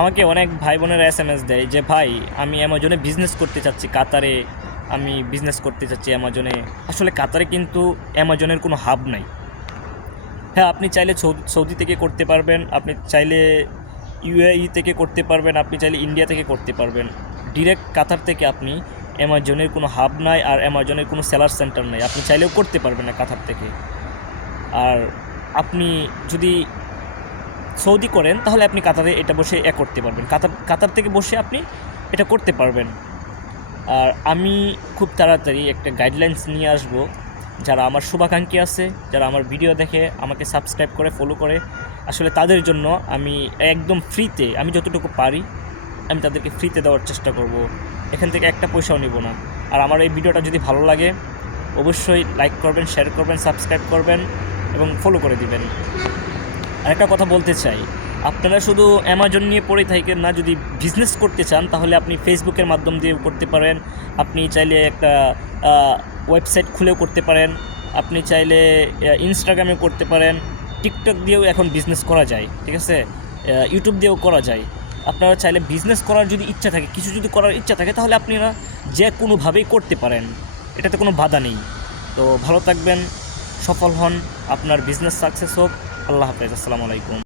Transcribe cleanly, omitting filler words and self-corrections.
আমাকে অনেক ভাই বোনেরা এসএমএস দেয় যে ভাই আমি অ্যামাজনে বিজনেস করতে চাচ্ছি কাতারে। আমি বিজনেস করতে চাচ্ছি অ্যামাজনে। আসলে কাতারে কিন্তু অ্যামাজনের কোনো হাব নাই। হ্যাঁ, আপনি চাইলে সৌদি থেকে করতে পারবেন, আপনি চাইলে ইউএই থেকে করতে পারবেন, আপনি চাইলে ইন্ডিয়া থেকে করতে পারবেন। ডিরেক্ট কাতার থেকে আপনি অ্যামাজনের কোনো হাব নাই আর অ্যামাজনের কোনো সেলার সেন্টার নাই, আপনি চাইলেও করতে পারবেন না কাতার থেকে। আর আপনি যদি সৌদি করেন তাহলে আপনি কাতারে এটা বসে করতে পারবেন, কাতার থেকে বসে আপনি এটা করতে পারবেন। আর আমি খুব তাড়াতাড়ি একটা গাইডলাইন্স নিয়ে আসব, যারা আমার শুভাকাঙ্ক্ষী আছে, যারা আমার ভিডিও দেখে, আমাকে সাবস্ক্রাইব করে ফলো করে, আসলে তাদের জন্য আমি একদম ফ্রিতে, আমি যতটুকু পারি আমি তাদেরকে ফ্রিতে দেওয়ার চেষ্টা করব। এখান থেকে একটা পয়সাও নেব না। আর আমার এই ভিডিওটা যদি ভালো লাগে অবশ্যই লাইক করবেন, শেয়ার করবেন, সাবস্ক্রাইব করবেন এবং ফলো করে দিবেন। আরেকটা কথা বলতে চাই, আপনারা শুধু অ্যামাজন নিয়ে পড়ে থাকেন না, যদি বিজনেস করতে চান তাহলে আপনি ফেসবুকের মাধ্যম দিয়েও করতে পারেন, আপনি চাইলে একটা ওয়েবসাইট খুলেও করতে পারেন, আপনি চাইলে ইনস্টাগ্রামে করতে পারেন, টিকটক দিয়েও এখন বিজনেস করা যায়, ঠিক আছে, ইউটিউব দিয়েও করা যায়। আপনারা চাইলে বিজনেস করার যদি ইচ্ছা থাকে, কিছু যদি করার ইচ্ছা থাকে, তাহলে আপনারা যে কোনোভাবেই করতে পারেন, এটাতে কোনো বাধা নেই। তো ভালো থাকবেন, সফল হন, আপনার বিজনেস সাকসেস হোক। আল্লাহ হাফেজ, আসসালামু আলাইকুম।